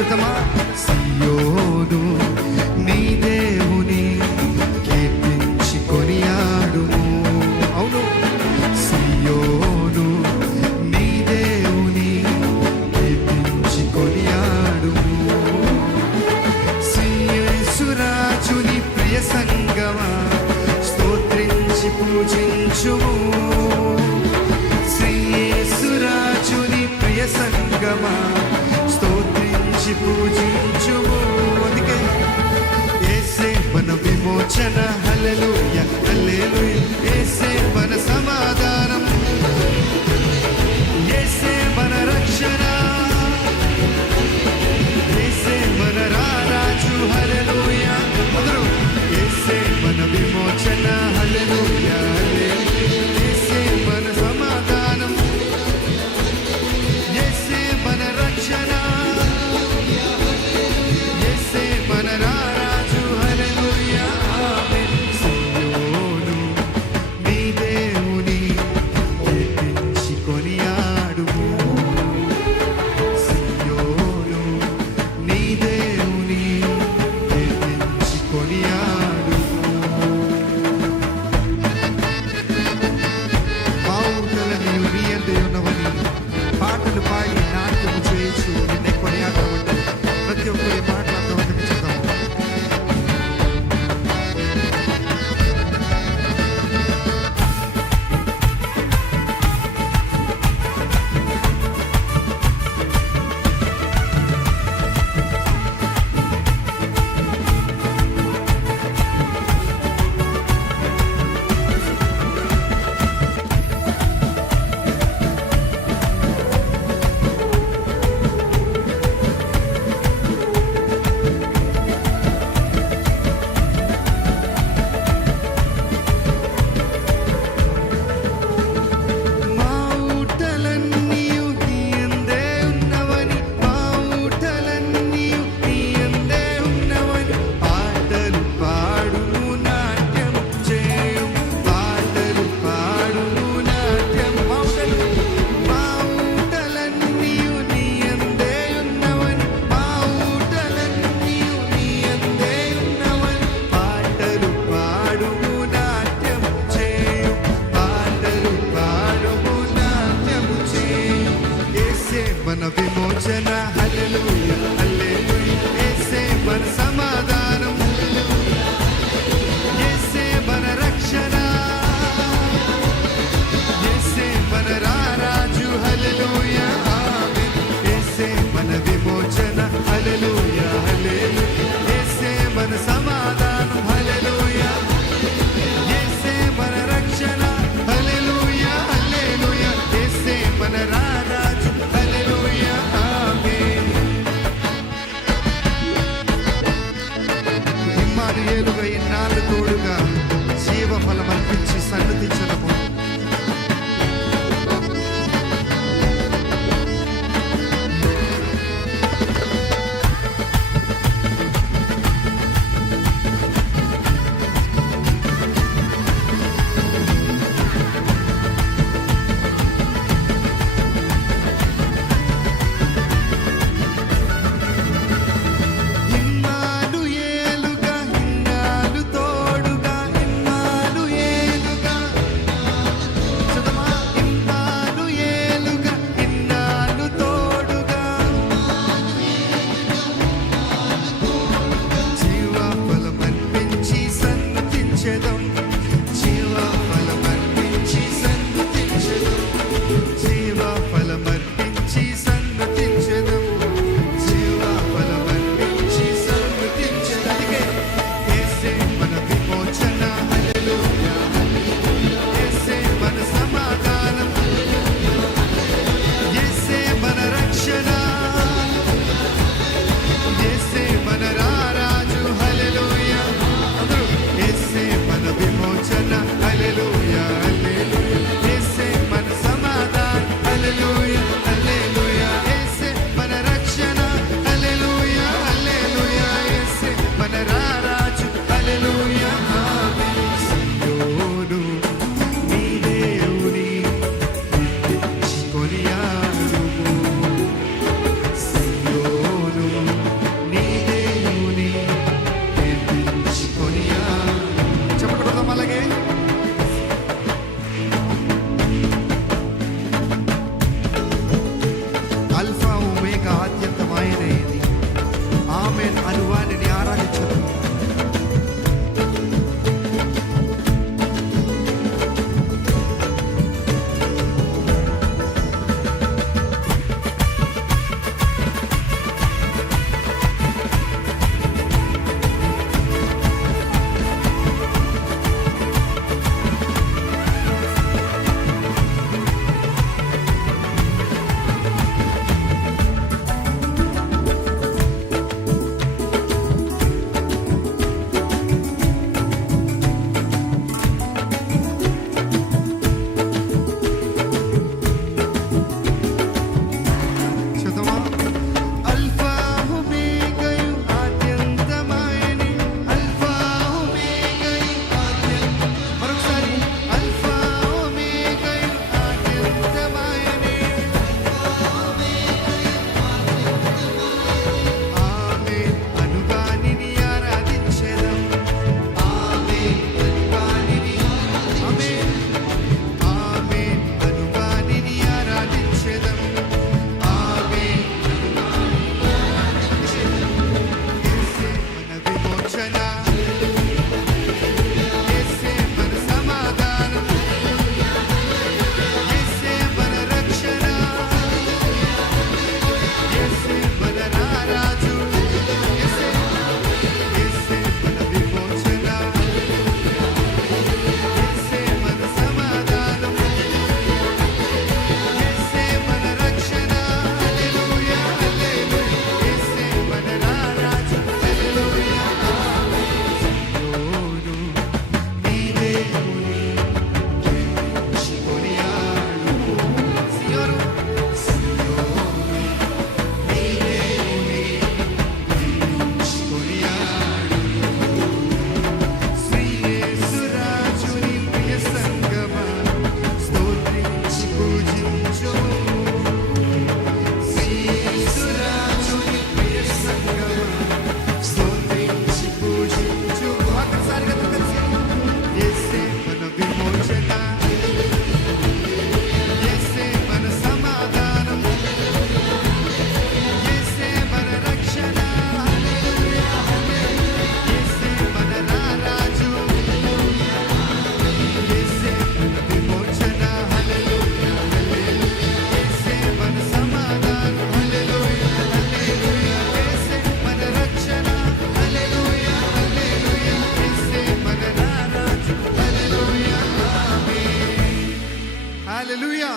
సిద్ధమా? సియోను నీ దేవుని కీర్తించి కొనియాడుము. అవును, సియోను నీ దేవుని కీర్తించి కొనియాడుము. యేసురాజుని ప్రియ సంగమా స్తోత్రించి పూజించుము. యేసురాజుని ప్రియ సంగమా స్తోత్రించి పూజించుము. అందుకే యేసే మన విమోచన, హల్లెలూయా హల్లెలూయా. యేసే మన సమాధానం, యేసే మన రక్షణ, యేసే మన రారాజు, హల్లెలూయా. అందరూ యేసే మన విమోచన, హల్లెలూయా హల్లెలూయా. యేసే మన సమాధానం, యేసే మన రక్షణ, యేసే మన రారాజు, హల్లెలూయా ఆమేన్. సియోను నీ దేవుని కీర్తించి కొనియాడుము. సియోను నీ దేవుని కీర్తించి కొనియాడుము. బావుటల నీవు నీ యందు ఉన్నవని పాటలు పాడి నాట్యము చేయొచ్చు. నిన్నే కొనియాడమంటే ప్రతి ఒక్కరి మాటలతో వినిపిస్తాము. మా ఊటలన్నీయు నీ యందే ఉన్నవని, మా ఊటలన్నీయు నీ యందే ఉన్నవని పాటలు పాడుము, నాట్యము చేయుము. పాటలు పాడుము, నాట్యము. మా ఊటలన్నీయు నీ యందే ఉన్నవని, మా ఊటలన్నీయు నీ యందే ఉన్నవని పాటలు పాడుము, నాట్యము చేయుము. పాటలు పాడుము, నాట్యము చేయుము. యేసే మన విమోచన, హల్లెలూయా హల్లెలూయా. యేసే మన సమాధానం, యేసే మన రక్షణ, యేసే మన రారాజు, హల్లెలూయా ఆమేన్. యేసే మన విమోచన, హల్లెలూయా హల్లెలూయా. యేసే మన సమాధానం, హల్లెలూయా. యేసే మన రక్షణ, హల్లెలూయా హల్లెలూయా. యేసే మన రారాజు, హల్లెలూయా ఆమేన్. ఇమ్మానుయేలుగా ఇన్నాళ్ళు తోడుగా జీవఫలం అర్పించి సన్నతించడము. ఇమ్మానుయేలుగా ఇన్నాళ్ళు తోడుగా హల్లెలూయా.